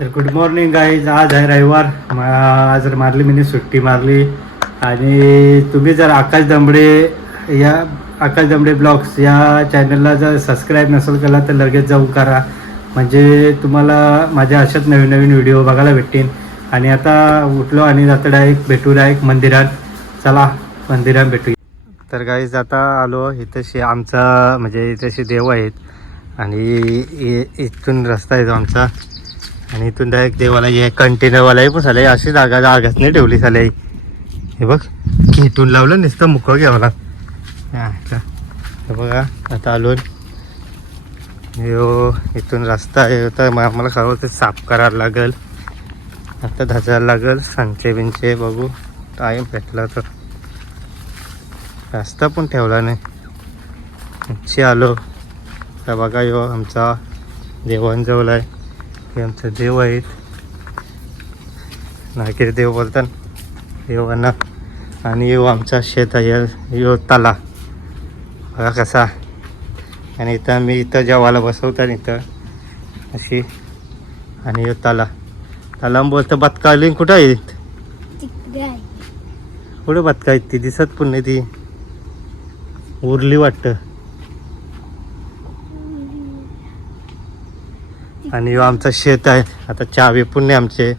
तर good morning guys. आज आहे रविवार. आज मारली मी सुट्टी मारली. आणि तुम्ही जर आकाश दमडे ब्लॉग्स या चॅनलला जर सबस्क्राईब नसेल केला तर लगेच जाऊन करा. म्हणजे तुम्हाला माझ्या अशाच नवीन नवीन व्हिडिओ बघायला भेटतील. आणि आता उठलो आणि जातो डायरेक्ट मंदिरात. चला मंदिरात भेटू. तर गाईज आता आलो. इथंशी आमचा म्हणजे इथेशी देव आहेत आणि इथून रस्ता येतो आमचा. आणि इथून डायरेक्ट देवाला हे कंटेनरवालाही पण झालं. अशी जागाच नाही ठेवली झाली. हे बघ इथून लावलं नुसतं मुकं घ्यावं हे बघा. आता आलो इथून रस्ता आहे. तर मग आम्हाला खरं ते साफ करायला लागेल. आता धजायला लागेल. संचे बिंचे बघू टाईम भेटला तर. रस्ता पण ठेवला नाही. आलो तर बघा आमचा देवांजवळ आहे. हे आमचं देव आहेत. नागिरी देव बोलतात देवांना. आणि आमचा शेत आहे. तला बघा कसा. आणि इथं मी जेवायला बसवतात इथं अशी. आणि तला बोलतं बदकाली कुठं आहेत. कुठं बदका आहेत ती दिसत पण नाही. ती उरली वाटतं. आणि आमचं शेत आहे. आता चावी पुण्य आमचे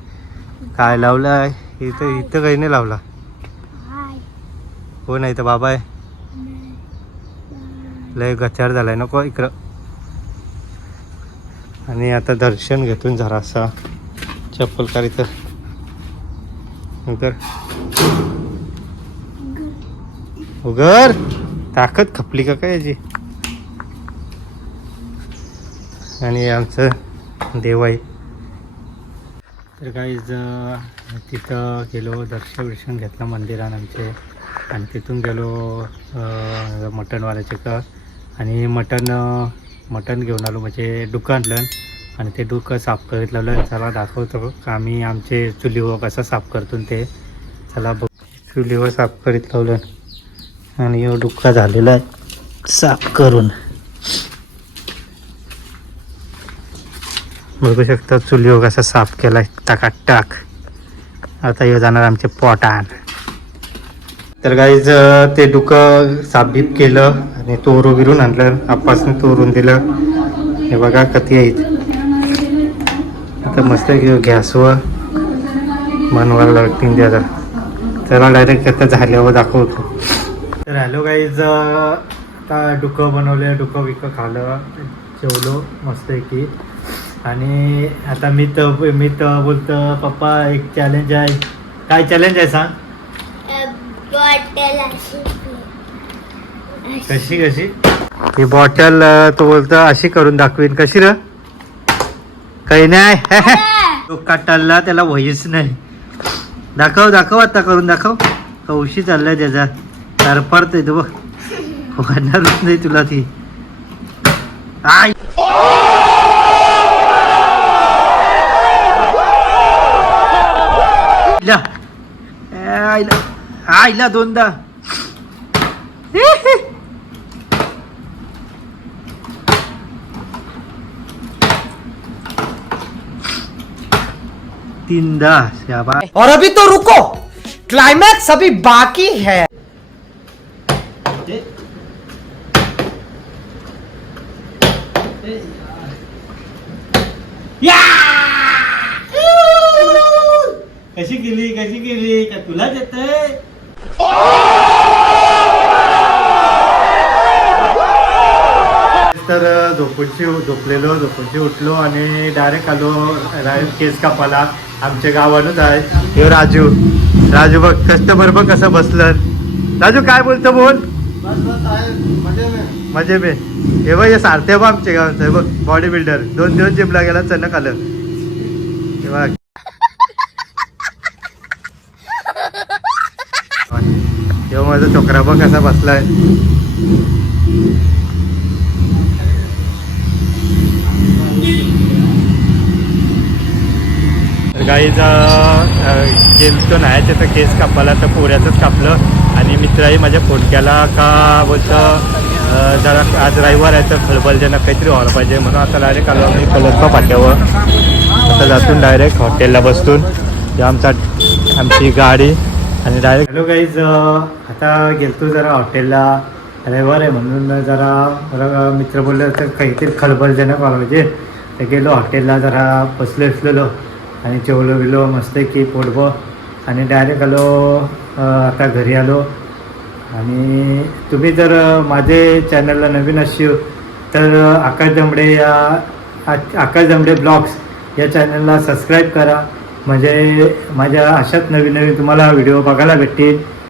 काय लावलं आहे इथं काही नाही लावला. हो नाही तर बाबा आहे. लय गचार झालाय नको इकडं. आणि आता दर्शन घेतून जरा असा चप्पल कार इथं नंतर उगर ताकद खपली का काय याची. आणि आमचं देव आहे. तर काही तिथं गेलो. दर्शन घेतलं मंदिरात आमचे. आणि तिथून गेलो मटणवाल्याचे का. आणि मटण घेऊन आलो. म्हणजे डुकं आणलं आणि ते डुकं साफ करीत लावलं. चला दाखवतो का आम्ही आमचे चुलीवर कसं साफ करतो ते. चला बघ. चुलीवर साफ करीत लावलं. आणि डुक्का झालेला आहे साफ करून. बघू शकता चुलीवर कसा साफ केलाय टाकाटाक. आता हे जाणार आमचे पोटान. तर गाईज ते डुकं साफबीप केलं आणि तोरू बिरून आणलं. आपासून तोरून दिलं. हे बघा कधी आहेत. आता मस्त गॅसवर बनवायला लागतील द्या. चला डायरेक्ट आता झाल्यावर दाखवतो. तर हॅलो गाईज. आता डुकं बनवलं. डुकं खाल्लं. जेवलो मस्तपैकी. आणि आता मी तर बोलतो पप्पा एक चॅलेंज आहे. काय चॅलेंज आहे सांग. कशी ही बॉटल तो बोलतो अशी करून दाखवीन. कशी र काही नाही. तो काटाला त्याला वहीच नाही. दाखव आता करून दाखव. कौशी चाललाय त्याचा. तर पडतोय तो बघ. होणारच नाही तुला ती. आय आईला दोनदा. तीनदा. और अभी तो रुको, क्लाइमैक्स अभी बाकी है. कशी केली का तुला येतंय. तर झोपूनची उठलो आणि डायरेक्ट आलो केस कापाला. आमच्या गावानच आहे हे राजू बघ. कस्टमर बघ कसं बसलं. राजू काय बोलतो बोल. मजे में हे बघ. हे सारथे बघ आमच्या गावाचं. हे बघ बॉडी बिल्डर 2 दिवस जिमला गेला. चणक आलं हे बघ. तेव्हा माझा छोकरा बघ कसा बसलाय. गाईज गेलतो नाही तर केस कापायला. तर पोऱ्याचंच कापलं. आणि मित्रही माझ्या फोन केला का बोलतं जरा आज रविवार आहे तर खळबळजनक काहीतरी व्हायला पाहिजे म्हणून आता डायरेक्ट आलो आम्ही कलसपा फाट्यावर. आता जातून डायरेक्ट हॉटेलला बसतून आमची गाडी आणि डायरेक्ट हॅलो गाईज आता गेलतो जरा हॉटेलला रविवार आहे म्हणून जरा मित्र बोलले तर काहीतरी खळबळजनक पाहिजे तर गेलो हॉटेलला जरा बसलेलो आणि जेवलो बिलो मस्त की पोटभर आणि डायरेक्ट आलो आता घरी आलो. आणि तुम्ही जर माझे चॅनलला नवीन असशील तर आकाश दमडे ब्लॉग्स या चॅनलला सबस्क्राईब करा म्हणजे माझ्या अशाच नवीन तुम्हाला व्हिडिओ बघायला भेटतील.